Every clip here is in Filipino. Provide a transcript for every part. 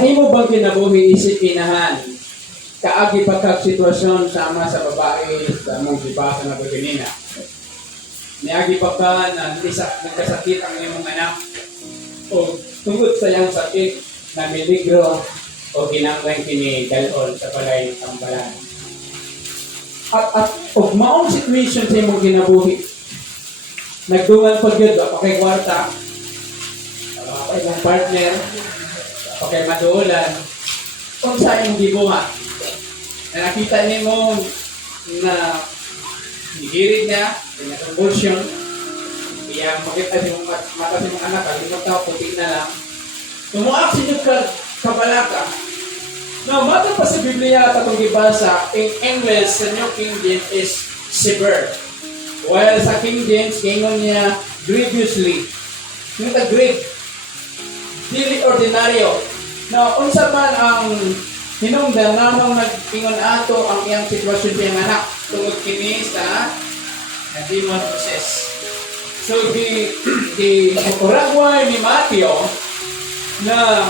Sa imo bang kinabuhi isip inahan, kaagi pagkag sitwasyon sama sa babae sa mong gibasa na pagkanina. Niagi pa ka na nagkasakit ang imong anak o tungod sa iyang sakit na miligro o ginanglan kini galon sa balay tambalan. At og maong situation sa imong kinabuhi. Nagdungan pag yun, pa kay kwarta, pa imong partner, pa kay maduulan, kung sa imong gibuhat. Na nakita nimo na higirig niya, kanya convulsion, iya makita si mata si mga anak, kalimot na, puti na lang. Tumuak si Diyos kabalaka. Now, mata pa sa Biblia at itong gibasa, in English, sa New King James is severe. While sa King James, gingon niya grievously. Yung grave, dili ordinaryo. Now, unsa man ang hinungdan namang nag-ingon ato ang iyang sitwasyon sa iyang anak tungod kini sa demon possess. So, di uragway ni Matthew na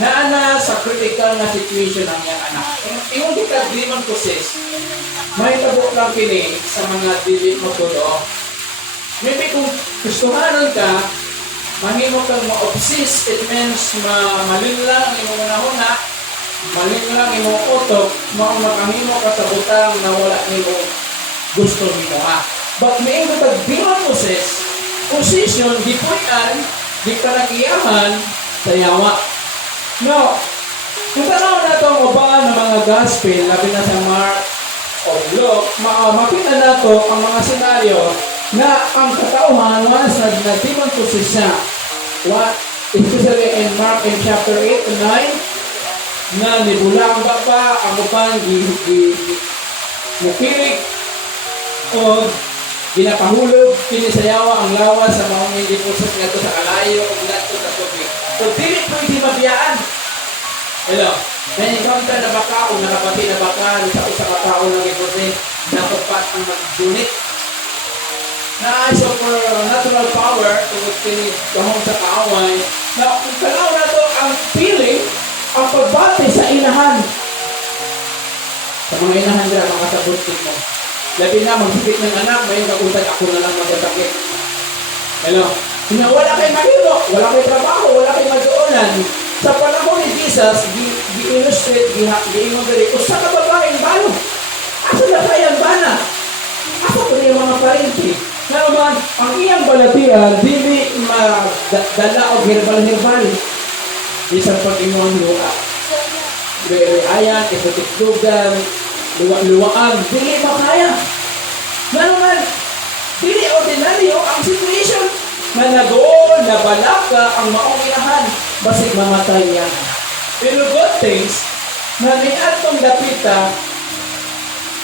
naana sa critical na situation ang iyang anak. Ingon kita demon possess, may tabo lang kini sa mga dili mo tulo. Maybe kung gustuhanan ka, mahimo kang ma-obsess, it means malinlang ang imong unahuna, malinlang imong utok, makahimo ka sa butang na wala nimo gusto nimo ha. But may imo tag demon possess, position, gipuy-an, di kanagiyahan sa yawa. No, kung tanaw na itong uban ng mga gospel, labi na sa Mark o Luke, makita na ito ang mga senaryo na ang katauhan was na demon possess siya. What? Especially in Mark in chapter 8 to 9, na nibulang baba, ang uban, mukirig, o ginapahulog, kinisayawa ang lawas sa mga hindi pusot nga ito sa kalayo, o nato sa tubig. So, dili po hindi mabiyaan. Hello? Na-encounter na baka o nakapati na baka sa usa ka tao na gipusin nakupat ang magdunit. Na supernatural power tungod kini gahong sa kaaway. Na kung tanaw na to ang feeling, ang pagbati sa inahan. Sa mga inahan dira, mga sabutik mo. Labi na, magsipit ng anak, may kakuntag ako na lang magkasakit. Hello? Wala kay mahiro, wala kay trabaho, wala kay maduunan. Sa panahon ni Jesus, gi-illustrate, gi-ingon diri, usa ka babaeng balo. Asa na kayang bana? Asa ko niya mga parenti? Naman, ang iyang balatian, dili madala o herbal-herbal. Isang pag-ingon luwa. Ayan, iputiklugan, luwaan, dili makaya. Naman, dili ordinaryo ang situation. Na nagoon, nabalaka ang maong inahan, basig mamatay yan. Pero good things, na niadtong dapita,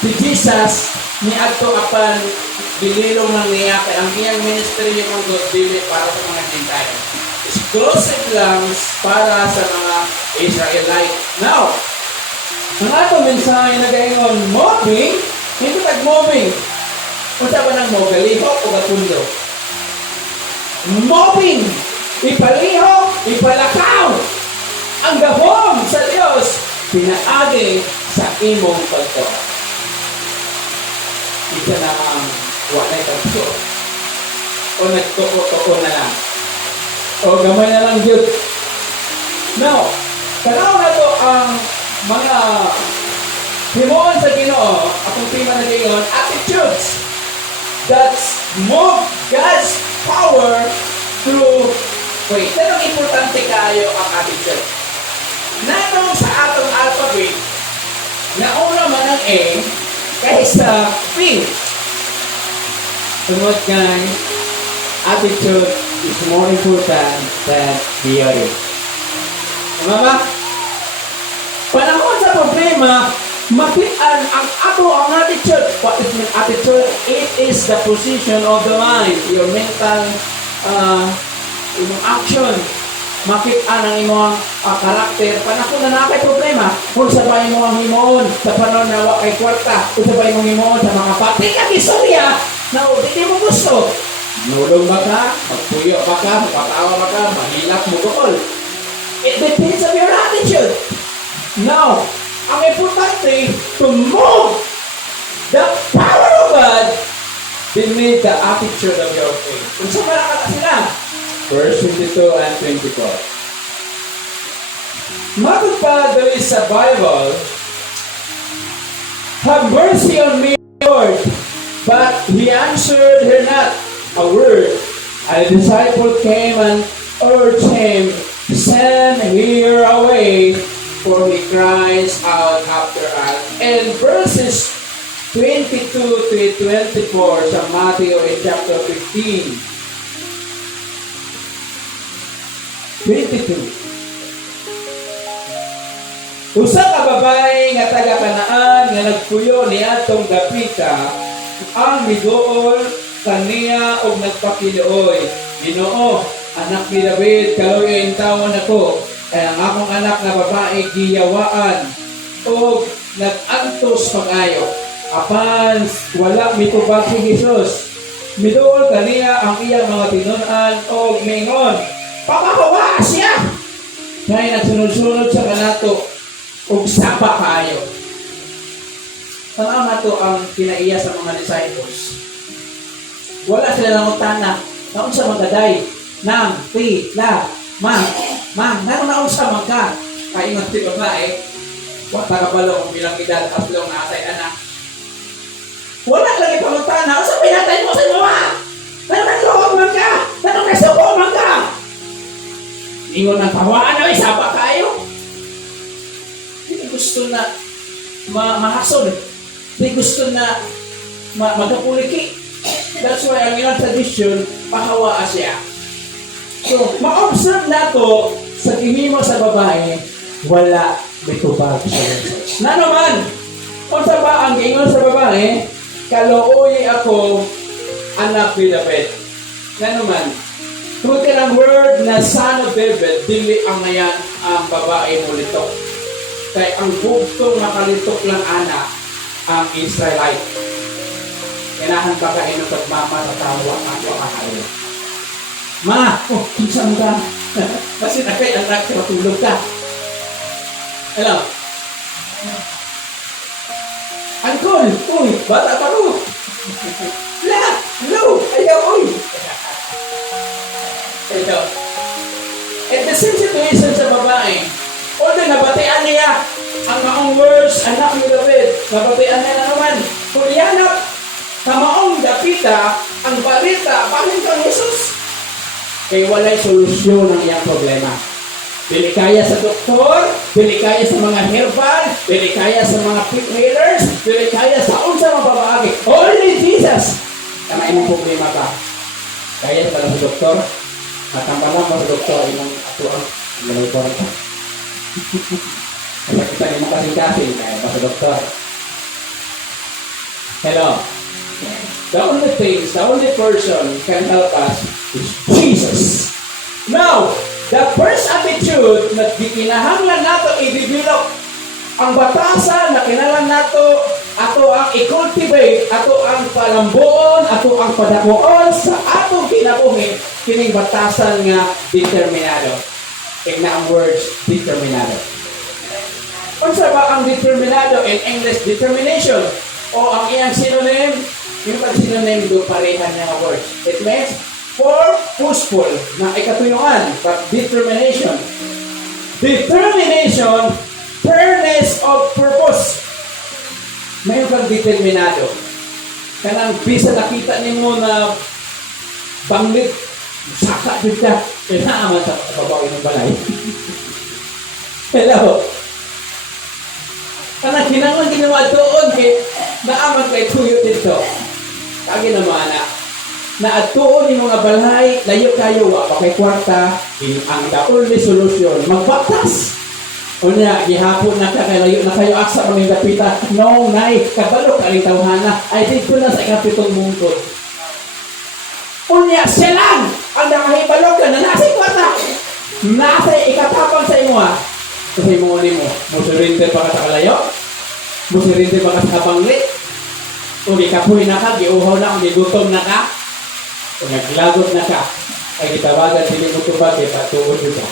si Jesus, niadtong apan, bililong ng niya, kaya ang iyang ministry yung mga God, dili para sa mga Gentile. Exclusive lang para sa mga Israelite. Now, ang atong mensahe na gayon, mobbing, hindi tag-mobbing. Kung saan ba ng mogalihok o gatundo? Mobbing, ipaliho, ipalakaw, ang gabong sa Diyos, pinaagi sa imong pagto. Ito na ang walay kapso. O nagtuko-tuko na lang. O gamay na lang Diyos. Now, tanaw na to ang mga himuon sa Ginoo, akong tema na ngayon, attitudes that move God's power through faith. Pero importante kayo ang attitude. Nanong sa atong alphabet, nauna man ang A kaysa faith. Sunod guys, attitude is more important than theory. Tama ba? Panahon sa problema, makitaan ang attitude. What is an attitude? It is the position of the mind, your mental imong action. Makitaan ang imong karakter. Panahon na nakay problema, kung sa ba imong himoon sa panahon na wa kay kwarta, kung sa ba imong himoon sa mga pati kang istorya na hindi mo gusto. Nulong ba ka? Magpuyo ba ka? Magpatawa ba ka? Mahilak mo gukol. It depends on your Now, ang importante, to move the power of God, they made the attitude of your faith. Kung sa malakata sila, verse 22 and 24. Mother pa, there is a Bible, have mercy on me, Lord. But he answered her not a word. And the disciple came and urged him, send her away, for he cries out after us. And verses 22 to 24 sa Matthew in chapter 15. 22. Usa ka babae nga taga-Kanaan nga nagpuyo ni atong dapita ang miduol kaniya og nagpakiluoy. Ginoo, anak ni David, kaluoy tawon ako. Kaya ang akong anak na babae giyawaan o nag-antos pag-ayo. Apan wala mitubag si Jesus. Miduol kaniya ang iyang mga tinunan o mingon, pamahawa siya! Kaya nagsunod-sunod sa kanato ug saba kayo. Tanaw nato ang kinaiya sa mga disciples. Wala sila nangutana, naon sa magaday, nang, la, ma'am, naon sa magka. Kaya nga si babae, wata ka balong bilang edad aslong na asay anak. Wala lagi pangutana, sa pinatay mo sa mga, nanong magka, nanong nasuko magka. Ingon ng pawaan na isaba kayo. Hindi gusto na mahasol. Hindi gusto na magkapuliki. That's why ang ilang tradition, pahawa siya. So, ma-observe na to sa gihimo sa babae, wala may tubag sa Jesus. Na naman, kung sa ba ang gingon sa babae, kaluoy ako, anak ni David. Na naman, tuti ang word na son of David, dili ang ngayon ang babae mo litok. Kaya ang bugtong nakalitok lang anak, ang Israelite. Kailangan pa kayo ng pagmama sa tawa at wakakayo. Ma! Oh, kinsa mo ka? Kasi na kayo anak, matulog ka. Hello? Uncle! Uy! Bata pa ro! La! Hello! Ayaw! Uy! Ito. At the same situation sa babae, although nabatian niya ang maong words, anak ni David, nabatian niya na naman, kulianap, kamaong dapita, ang balita, paling kang Jesus. Kaya walay solusyon ng iyang problema. Dili kaya sa doktor, dili kaya sa mga herbal, dili kaya sa mga pit healers, dili kaya sa unsa mga babae. Only Jesus! Kaya imong problema ka. Kaya sa doktor, natambalan mo sa doktor, imong atuan, imong ka. Kaya kita imong kasing-kasing, kaya ba sa doktor. Hello? The only thing, the only person can help us is Jesus. Now, the first attitude na kinahanglan nato i-develop ang batasan na kinahanglan nato ato ang i-cultivate, ato ang palambuon, ato ang padamuon sa atong kinabuhi kining batasan nga determinado. Tignan ang words determinado. Unsa ba ang determinado in English? Determination o ang iyang synonym? Yung pag-synonym do parehan niya ang words. It means purposeful na ikatuyuan, but determination. Determination, fairness of purpose. Mayroon kang determinado. Kanang bisa nakita nimo na banglit, saka din ka, kailangan sa babae ng balay. Hello? Kanang kinangan ginawa doon, naaman kay tuyo dito. Kagi naman na atuon ni mga balay, layo kayo, wa pa kay kwarta, ang the only solution, magbaktas. O niya, gihapon na ka, kay layo na kayo, aksa mo ng dapita, no, nay, kabalo ka rin tawhana, ay dito na sa ikapitong mungkod. O niya, siya lang, ang nakahibalog ka na nasa kwarta, nasa ikatapang sa imo ha. Kasi mo ni mo, musurinder pa ka sa kalayo, musurinder pa ka sa kapanglit, o ikapoy na ka, giuhaw na, o gigutom na ka, kung naglagot na ka, ay itawagan din mo tubag, patuod mo ka.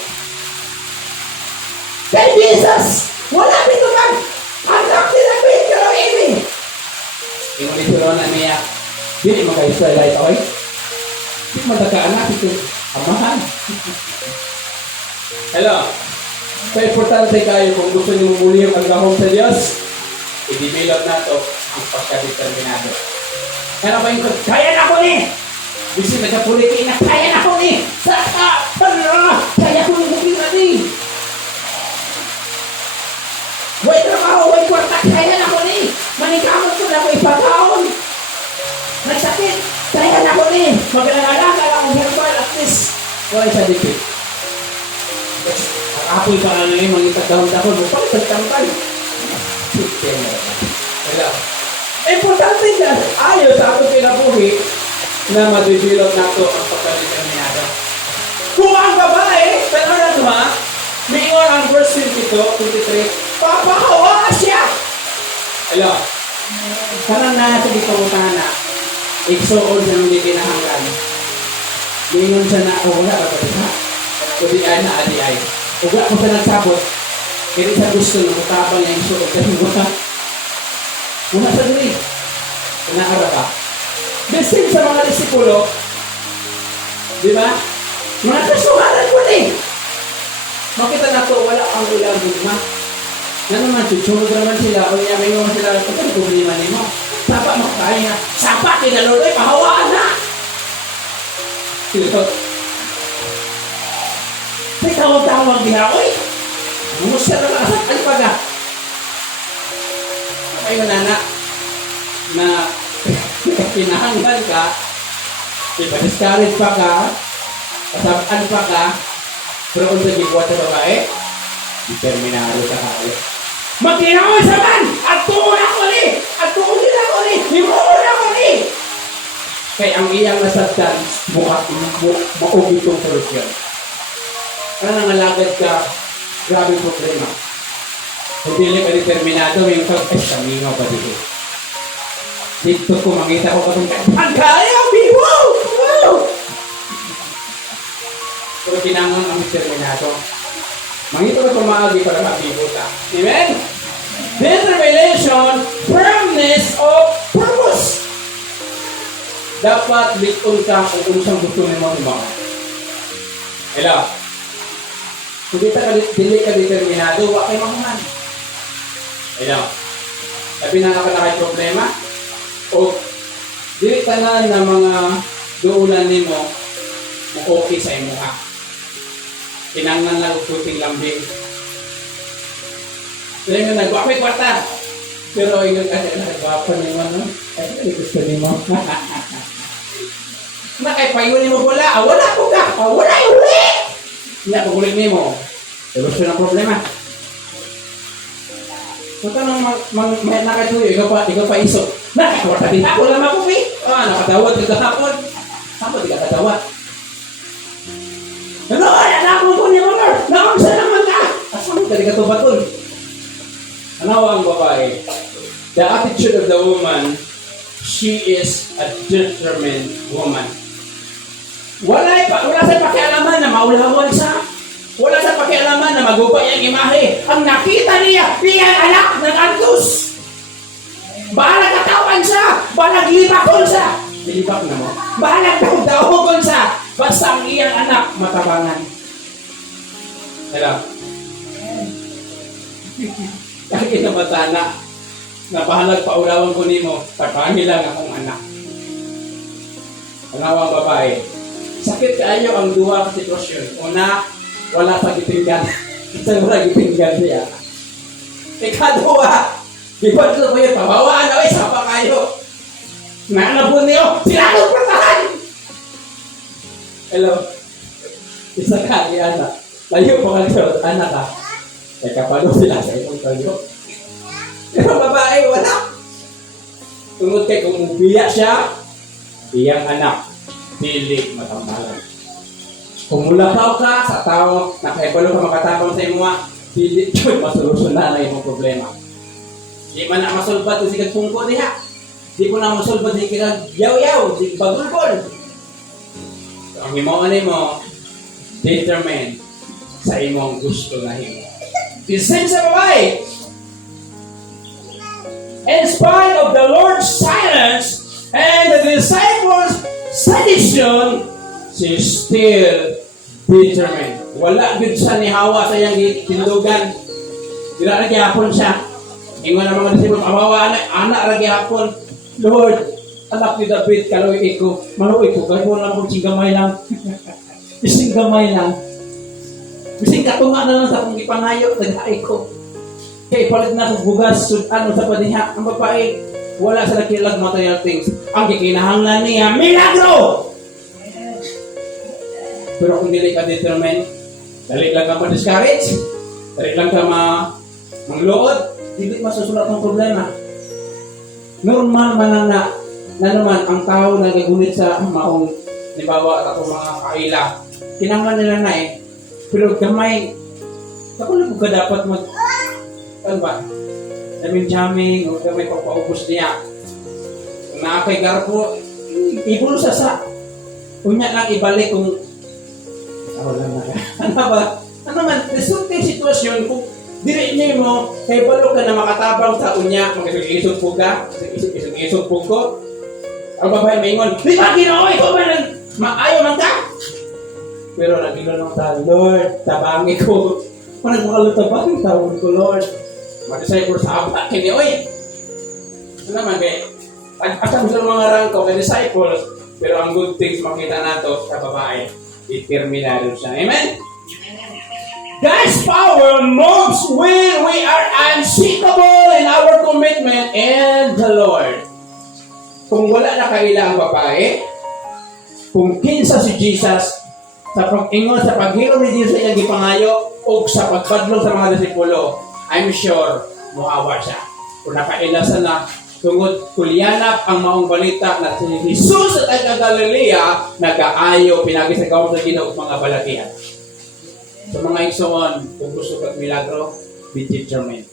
Kay Jesus! Wala dito man! Anak nila pero ini! Yung lituro na niya, hindi mo kayo sa light oil. Hindi mo nagkaanak ito. Amahan. Hello. So, importante kayo kung gusto niyo muli yung agahong sa Diyos, i-develop na ito ang pagkadeterminado. Kaya ba yung kaya na ko ni? Bisi nagkapulitin na kaya na ko ni! Kaya ko ni bukit na ni! Way trabaho, way kwarta, kaya na ko ni! Manigamot ko na ko ipagaon! Nagsakit, kaya na ko ni! Maglalala akong herbal at least. Wala sa dikit. Apoy pa nga ngayon, mga itagdahon-dahon mo, pakipagtampay. Wala. Importante dyan, ayos sa ating kinabuhi na ma-develop na ito ang pagkadeterminado. Kung ang babae, pero na ito ha, mingon ang verse 22, 23, papahawa siya! Hello? Kanang nasa dito mo na, iksoon na hindi kinahanglan. Mingon siya na, wala ka pa rin ha? Kundi ay na adi ay. Huwag ko sa nagsabot, kaya sa gusto na mutabang niya yung suot kasi muna sa dili. Inaara ka. The same sa mga disipulo, di ba? Mga kasuharan ko ni. Makita na to, wala ang ulang gugma. Yan naman, tutulog naman sila, o niya may naman sila, ito ang problema ni mo. Sapa makakain na, sapa, kinaloloy, mahawaan na. Sila, may tawag-tawag ginaoy. Mumusya na lang sa alpaga. Ay manana na pinahanggan ka, ipa-discourage pa ka, kasabaan pa ka, pero kung sa gibuhat sa babae, determinado sa kaya. Magkinaoy sa man! At tuon ako ni! At tuon nila ako ni! Himuon ako ni! Kaya ang iyang nasabdan, maog itong solusyon. Ano nangalagad ka, grabe problema. Kung dili ka determinado, may pag, ay, samingaw pa dito. Dito ko, makita ko katong ang kaya, biwo! Pero kinangon ang determinado. Mangito ka tumagi para mabibo ka. Amen? Determination, firmness of purpose. Dapat likon ka kung unsang gusto ni mo himaw. Hello? Kung dili ka determinado, wala kayo makuman. Ayun. Sabi na nakalakay problema, o dili tanan na mga duulan ni mo, okay sa imo ha. Kinangnan lang puting lambing. Dili mo nagwapay kwarta. Pero yung nagwapa ni mo, no? Ay, gusto ni mo. Nakaipayo ni mo wala. Wala ko ka. Wala yung huli. Hindi ako ulit mo. Solusyon ang problema. Kung tanong nakatuyo, ikaw pa iso. Nakakawata din ako lang ako, eh. Nakatawad ka kahapon. Ako, di ka katawad. Ano, anak mo ko ni Honor. Nakamsa naman ka. Asama ka, di ka tubatol. Ano ang babae? The attitude of the woman, she is a determined woman. Wala sa pakialaman na maulawan sa. Wala sa pakialaman na magupa yung imahe. Ang nakita niya, ang anak ng Antus. Bahalag katawan siya. Bahalag libakon siya. Libak na mo. Bahalag daw-daw siya. Basta ang iyang anak matabangan. Hello? Kahit kinamata na bahalag paulawan ko ni mo, tabangi lang akong anak. Ang awang babae. Sakit kaayo ang duwa ka sitwasyon. Una, wala pa gipinggan. Isa wala gipinggan siya. Ikaduwa, ipaglo ko yung pabawaan na isa pa kayo. Nanapon niyo, silalong patahan! Hello? Isa ka, anak. Layo pa ka anak ka. Kaya kapalo sila sa itong tayo. Pero babae, wala. Tungod kay kung biya siya, biyang anak. Dili matambalan. Kung mulapaw ka sa tao, nakaibalo ka makatabang sa imo, dili yun masolusyon na imong problema. Di man na masolbat si kagpungko niya. Di ko na masolbat si kagyaw-yaw, si bagulbol. So, ang himawan mo, determine sa imong gusto na himo. The same sa babae. In spite of the Lord's silence and the disciples' sedition, she still determined. Wala gud sa ni Hawa sa iyang tindugan. Dila ra gyapon siya. Ingon ang mga disipulo, awawa anak ra gyapon. Lord, anak ni David, kaloy ko. Maluoy ko, kaya mo lang kung gamay lang. Bising gamay lang. Bising katunga na lang sa kong ipangayo, nag-ay ko. Kaya palit na sa bugas, ano sa padiha, ang babae, wala sa nakilag material things. Ang kikinahanglan niya, milagro! Pero kung dili ka determined, dali lang ka ma-discourage, dali lang ka manglood, hindi masusulat ng problema. Normal man na naman ang tao na gagunit sa maong nibawa at ako mga kaila. Kinanglan nila na eh. Pero gamay, ako na ka dapat ano ba? Jamming, o gamay pagpaubos niya. Kung nakakay garpo, ibulsa sa. Unya lang ibalik kung wala na. Ano ba? Ano man, resulting sitwasyon kung dili niyo mo, kay balo ka na makatabang sa unya, mag-isog po ka, isog po ko. Ang babae may ingon, di ba Ginoo, ikaw ba nang maayaw man ka? Pero nag-inom ng tao, Lord, tabangi ko. Kung nagmakalutabang, tawag ko, Lord. Mag-disciple sa abak, kini, oy. Ano naman, kaya, asam sa mga rangko, kay disciples, pero ang good things makita nato sa babae, determinado siya. Amen? God's power moves when we are unshakable in our commitment in the Lord. Kung wala na kaila ang babae, kung kinsa si Jesus, sa pag-ingon, sa paghiro ni Jesus sa iyang gipangayo, o sa pagpadlong sa mga disipulo, I'm sure, muhawa siya. Kung nakailasan na, tungod kulyanap ang maong balita na si Jesus at ang Galilea, nag-aayo, pinagisagaw sa Ginoo mga balatihan. Sa mga igsoon, kung gusto ka milagro, be determined.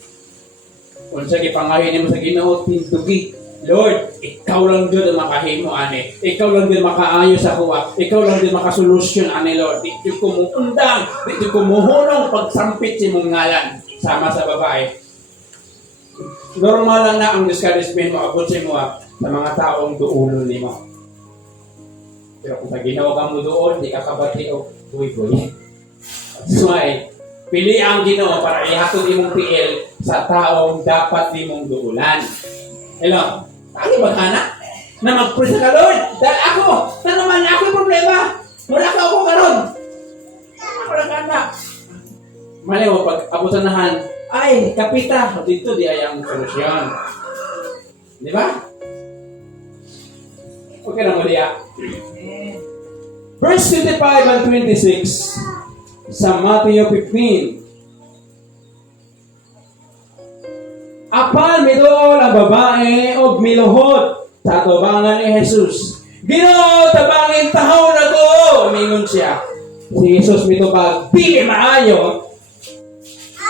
Kung sa gipangayon mo sa Ginoo, tintugi. Lord, ikaw lang din ang makahimo, ane. Ikaw lang din makaayo sa kuwa. Ikaw lang din makasolusyon, ane, Lord. Di ko mumuundang, di ko muhunong pagsampit si mong ngalan. Sama sa babae. Normal lang na ang discouragement mo, abot si mo sa mga taong duulon ni mo. Pero kung sa ginawa ka mo doon, di ka kabati o buhay-buhay. So ay, pili ang Ginoo para ihatod imong PL sa taong dapat imong duulan. Hello? Ano ba ka na mag-pray ka, Lord? Dahil ako, na naman ako yung problema. Wala ka ako karon. Ako lang ka na. Mali mo, pag abutanahan, ay, kapita, dito di ay ang solusyon. Di ba? Okay na mo diya. Verse 25 and 26 sa Matthew 15. Apan midol ang babae og miluhod sa tubangan ni Jesus. Ginoo, tabangin tahaw na ko! Mingon siya. Si Jesus mitubag, di maayo.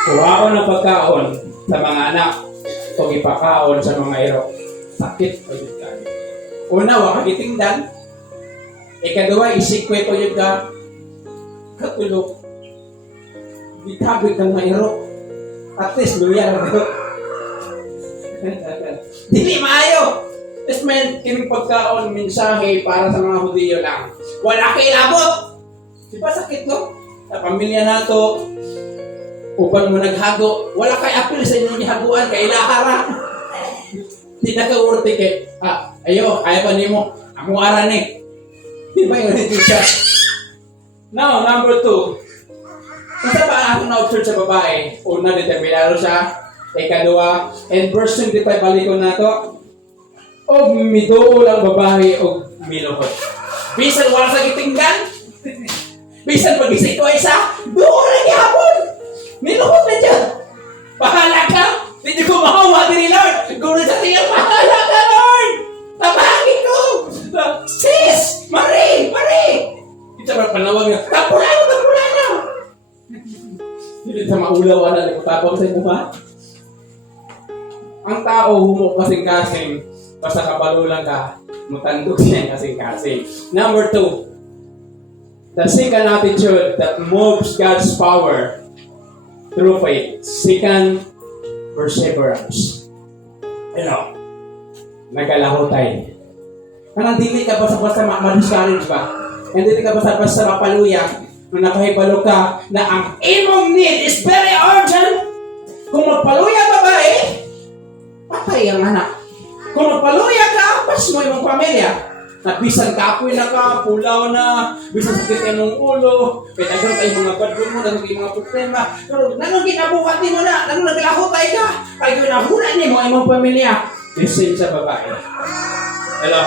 Kuhaon ang pagkaon sa mga anak o ipakaon sa mga iro. Sakit o yun ka. Una, wakagitingdan. Ikaduwa, isikwe ko yun ka. Katulog. Bitabig ng mga iro. At least, luya na ito. Dili maayo. Yes, man, kining pagkaon, mensahe para sa mga Hudiyo lang. Wala kay labot. Di ba sakit, no? Sa pamilya nato, upan mo naghago, wala kay apil sa inyong gihaguan, kay lahara. Di na ka urti kay, ayo, kaya pa nimo, amo aran eh. Di ba yung siya? Now, number 2. Kung ba ako na-observe sa babae, una, determinado siya. Ikaduwa, and verse 25, balikon na to, o midool ang babae o miluhod. Bisan wala sa gitinggan, bisan pag-isip ko isa, doon na gihapon. Miluhod na dyan. Bahala ka. Hindi ko mahawa din ni Lord. Guro sa tingin, bahala ka, Lord. Tabangin ko. Sis, Marie. Ito ba panawag niya, tapulano. Hindi sa maulaw na tapos sa iba. Ang tao humok kasing-kasing, basta kabalo lang ka, mutandog siya kasing-kasing. Number 2, the second attitude that moves God's power through faith. Second, perseverance. Nagalahotay. Kanang dili ka basta-basta ma-discourage ba? Hindi ka basta-basta mapaluya kung nakahibalo ka na ang imong need is very urgent. Kung magpaluya ka ba patay ang anak. Kung magpaluya ka, pas mo imong pamilya. Nabisan kapoy na ka, pulaw na, bisan sakit imong ulo, kaya nagkaroon kayo mga badro mo, nagkaroon mga problema. Pero nanong ginabuhati mo na, nanong naglahotay ka, kaya yun nahunan mo imong pamilya. Listen sa babae. Hello?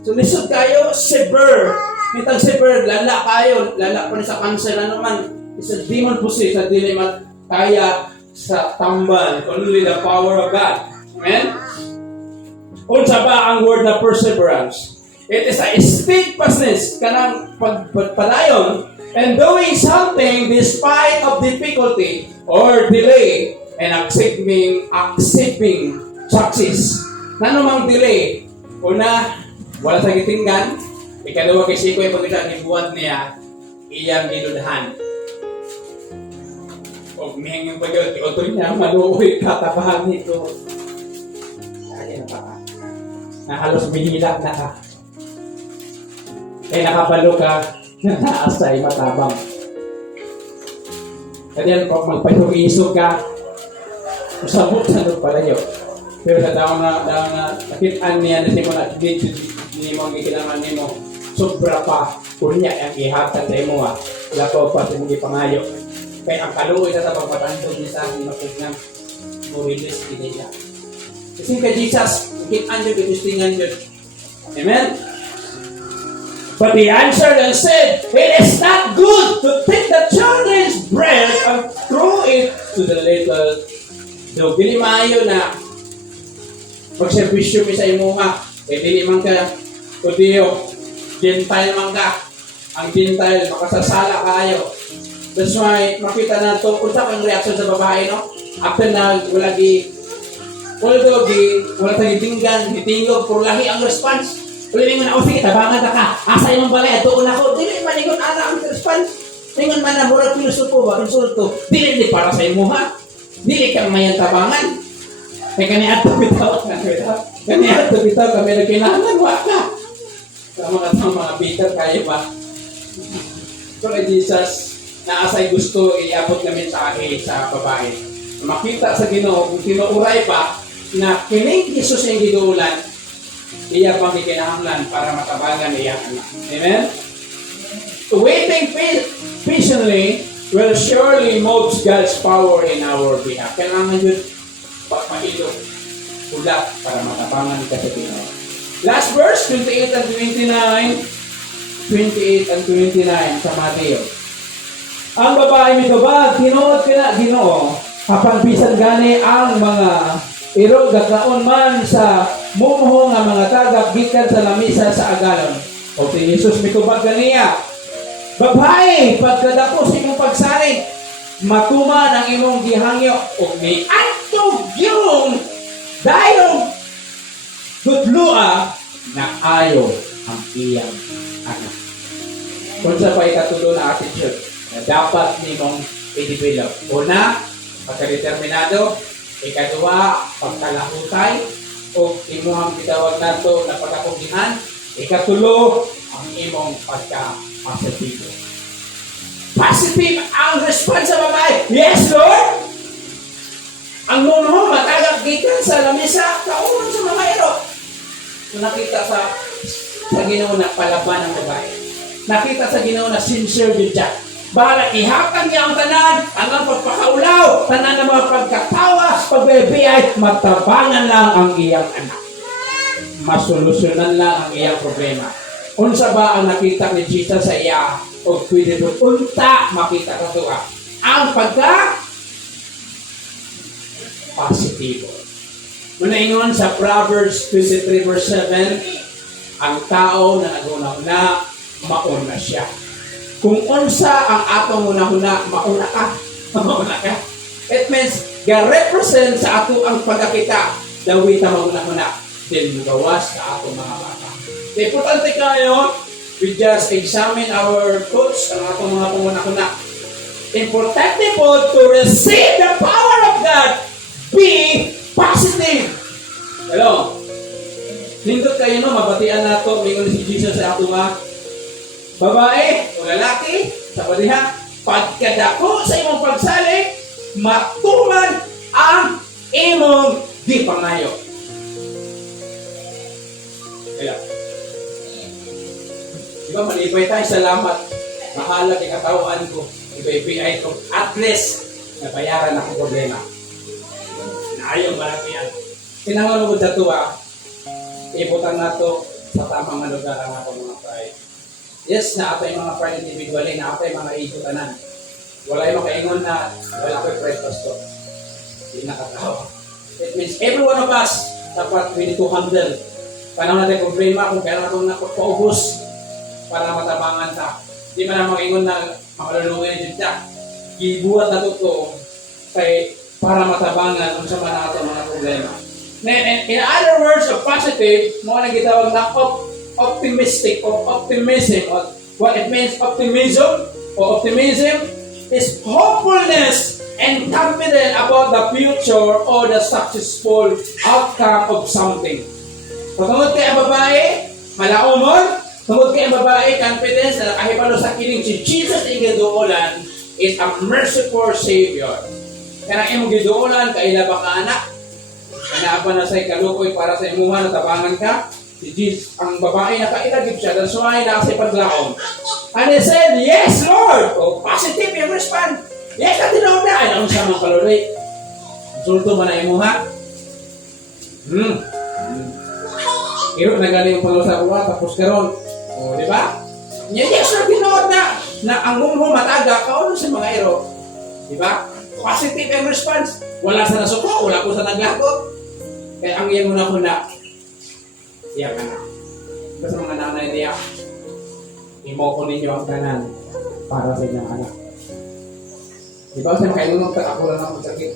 So lisod kayo, severe. Nitang severe, lala kayo, lala pa sa cancer na naman. Isa demon pusi sa dili man kaya sa tambal. Only the power of God. Amen? Unsa ba ang word na perseverance? It is a steadfastness, kanang pagpadayon, and doing something despite of difficulty or delay, and accepting success. Nano mang delay? Una, wala sa gitinggan. Ikalawa, kasi ko yung pagkita ni buwan niya, iyang ginudahan. O mihing yung pagkita, otoy niya, maluoy, katabahan nito. Kaya na pa ka. Halos binilak na ka. Kaya nakapalo ka, naasay matabang. Kaya pag magpahuriso ka, usabot sa palayo. Pero sa daw na nakitaan niya na siya na hindi mo ang ikilangan niyo, sobra pa. Kunya ang ihatan sa imo lato pa sa mga pangayo. Kaya ang kaluoy sa pagpatandog niya sa akin mapugnang murilis kinaya. Kasi kay Jesus, ikitaan niyo, kitistingan niyo. Amen? But he answered and said, it is not good to take the children's bread and throw it to the little dog. Dili maayo na magservisyo mi sa imo dili man ka Kudiyo, Gentile man ka. Ang Gentile, makasasala kayo. That's why, makita na ito, unsa kang reaction sa babae, no? After na, wala tayong tinggan, hitingog, puro lahi ang response. Uli mo na, sige, tabangan ka. Asa yung balay, doon ako. Dili man, ingon, ana ang response. Ingon man na, murag pinusuto ba, insulto. Dili para sa imo, Dili kang mayan tabangan. Kaya kaniya ito bitaw, kaniya ito bitaw, kami nagkailangan, ka. Sa mga bitter, kaya ba? So, Jesus, naasay gusto, iabot namin sa akin, sa babae. Makita sa Ginoo, kung tinuuray pa, na kining Jesus yung giduulan, iya pang ikinahanglan para matabangan iya anak. Amen? Waiting patiently will surely move God's power in our behalf. Kailangan yun pagpailog, ulat para matabangan ka sa Ginoo. Last verse, 28 and 29. 28 and 29 sa Mateo. Ang babae mitubag, tinuod kina Ginoo, apan bisan gani ang mga irog gagnaon man sa mumuho nga mga tagak gikan sa lamisa sa agalon. O si Jesus mitubag ganiya, babae, pagkadako sa imong pagsalig, matuman ang imong gihangyo o ni atog yung dayong gudlua na ayo ang iyang anak. Kung sa pa ikatulo na attitude na dapat nimong i-develop. Una, pagkadeterminado. Ikaduha, pagkalahutay. O imuhang gitawag nato na pagkakugihan. Ikatulo, ang imong pagka-positibo. Positive ang response sa babae. Yes, Lord! Ang muno, matagap gikan sa lamisa, kaunon sa mga ero. Nakita sa Ginoo na palaban ng babae. Nakita sa Ginoo na sincere din siya. Para ihakan niya ang tanan, ang pagpakaulaw, tanan ng mga pagkatawa, pagbibiyay, matabangan lang ang iyang anak. Masolusyonan lang ang iyang problema. Unsa ba ang nakita ni Jesus sa iya? O pwede doon, unta makita ka ito ang pagka-positibo. Manaingon sa Proverbs 23 verse 7, ang tao na naguna-una, mauna siya. Kung unsa ang atong una-una, mauna ka. Mauna ka. It means, ga-represent sa ato ang pagkakita, dawita mauna-una, din gawas sa atong mga bata. Importante kayo, we just examine our thoughts, ang atong mga panguna-una. importante po to receive the power of God, be positive. Hello? Nindot kayo no, mabatian nato, mingon si Jesus sa ato nga, babae o lalaki, sa baliha, pagkadako sa imong pagsalig, matuman ang imong di pangayo. Kaya, di ba malipay tayo, salamat. Mahala kay katawan ko, ibay-ibay ko, at least, nabayaran akong problema. Ayaw malaki yan. Kinangan mo sa tuwa, ibutan na to sa tamang lugar ang ako mga pride. Yes, naapay mga pride individually, naapay mga ibutanan. Wala yung makaingon na, wala ko yung pride pastor. Hindi nakatawa. It means every one of us, dapat we need to handle. Panahon natin problema kung kailan natin paubos para matabangan ta. Hindi man na makaingon na makalulungin din siya. Ibuhat na to kay para matabangan ang sama na ito mga problema. In other words, of positive, mo na gitawag na optimistic or optimism. Or what it means, optimism or optimism is hopefulness and confident about the future or the successful outcome of something. Patungod kay ang babae, malaumon. Tungod kay ang babae, confidence na nakahibalo sa kiling si Jesus igaduulan is a merciful Savior. Kaya ang imong giduulan, kailaba ka anak, kanaapa na sa ikalukoy para sa imuha na tabangan ka, si Jesus, ang babae nakailagip siya, that's why nasa paglaom. And he said, yes, Lord! O, positive yung respond. Yes, natin na una. Ay, naun siya mga kalulay. Sulto man na imuha. Iro na galing yung pangusap ko, tapos karon. O, di ba? Yes, Lord, tinood na ang mumho mataga, kauno sa mga iro. Di ba? Positive yung response. Wala sa nasuko, wala ko sa naglakot. Kaya ang iyan muna ko na, iyak ka na. Diba sa mga nanay niya, imo ko ninyo ang kanan para sa inyong anak. Diba sa mga inunong ako lang ang sakit,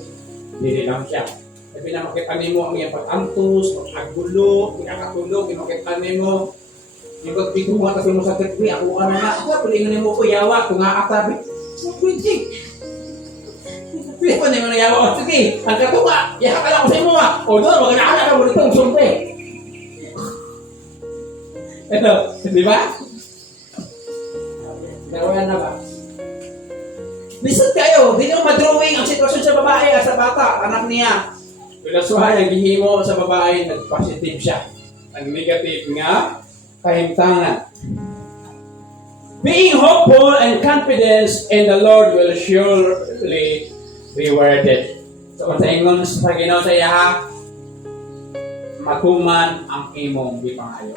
hindi lang siya. Sabi na makita mo ang iyang pag-antos, pag-agulo, pinakatulog, makita mo, yung pag-biguhan kasi mo sakit, ako ka na ako, palingan mo ko yawa, kung aatabi, pwede. Pwede pa naman nayawa ko, sige, ang katuwa, yaha ka lang ko sa imo o doon, magandaan na mo nitong sumpe. Ito, di ba? Nawayan na ba? Listen kayo, hindi nyo madrawing ang sitwasyon sa babae at sa bata, anak niya. Pilasuhay, ang gihimo sa babae, nag-positive siya. Ang negative nga, kahimtangan. Being hopeful and confidence in the Lord will surely rewarded. So, kung sa ingon sa Ginoo sa iya, matuman ang imong di pangayo.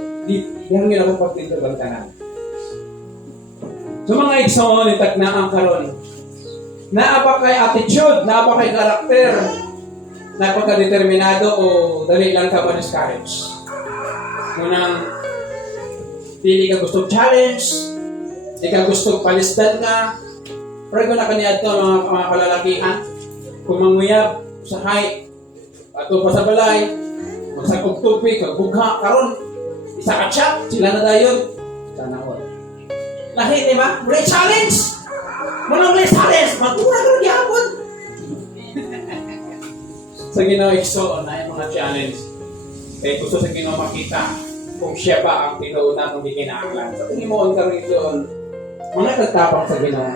Yang nga ako pagtintugan tanan. So, mga igsoon, itag na ang karon. Naapa kay attitude, naapa kay karakter, napaka-determinado o dali lang ka ma-discourage. Ngunang, hindi ka gusto challenge, hindi ka gusto palisdan ka, pero kung nakaniad to mga kalalakihan, kung manguyab sa height, ato pa sa balay, magsakog tubig, kagbugha, karon, isa ka siya, sila na dayon, sana all. Lahi, di ba? Muli challenge! Munang muli challenge, magkura ka rin yapon! Sa Ginoo igsoon na yung mga challenge, kaya gusto sa Ginoo makita kung siya ba ang tinuunan ng gikinahanglan. Sa tingin mo, ang karoon igsoon, mga nagtapang sa Ginoo.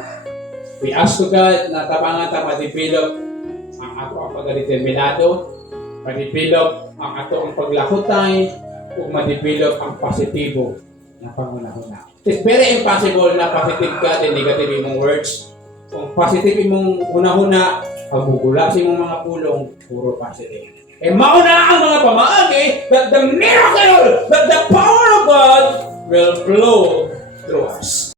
We ask to God na tabangan ta ma-develop ang ato ang pagdeterminado, ma-develop ang ato ang paglakutay, o ma-develop ang positibo na pangunahuna. It's very impossible na positive ka and negative imong words. Kung positive imong hunahuna, pagmugula sa imong mga pulong, puro positive. Eh mauna ang mga pamaagi that the miracle, that the power of God will flow through us.